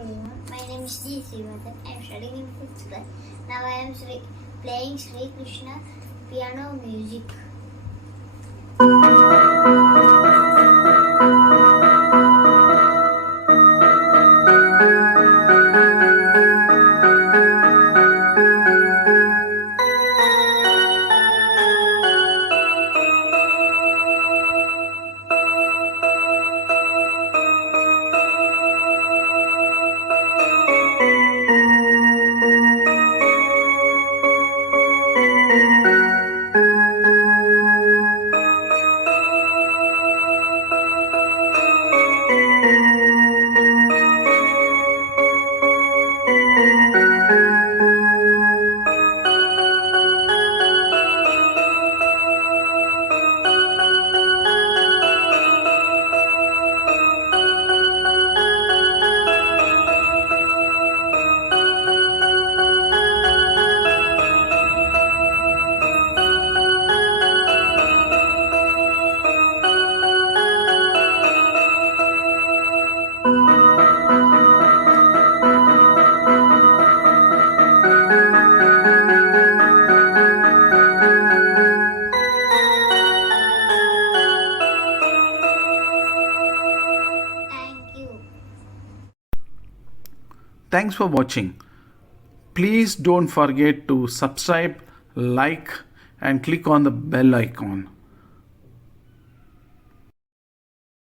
everyone. My name is 𝗗𝗵𝗴. I am studying in 5th class. Now I am playing Sri Krishna piano music. Thanks for watching. Please don't forget to subscribe, like, and click on the bell icon.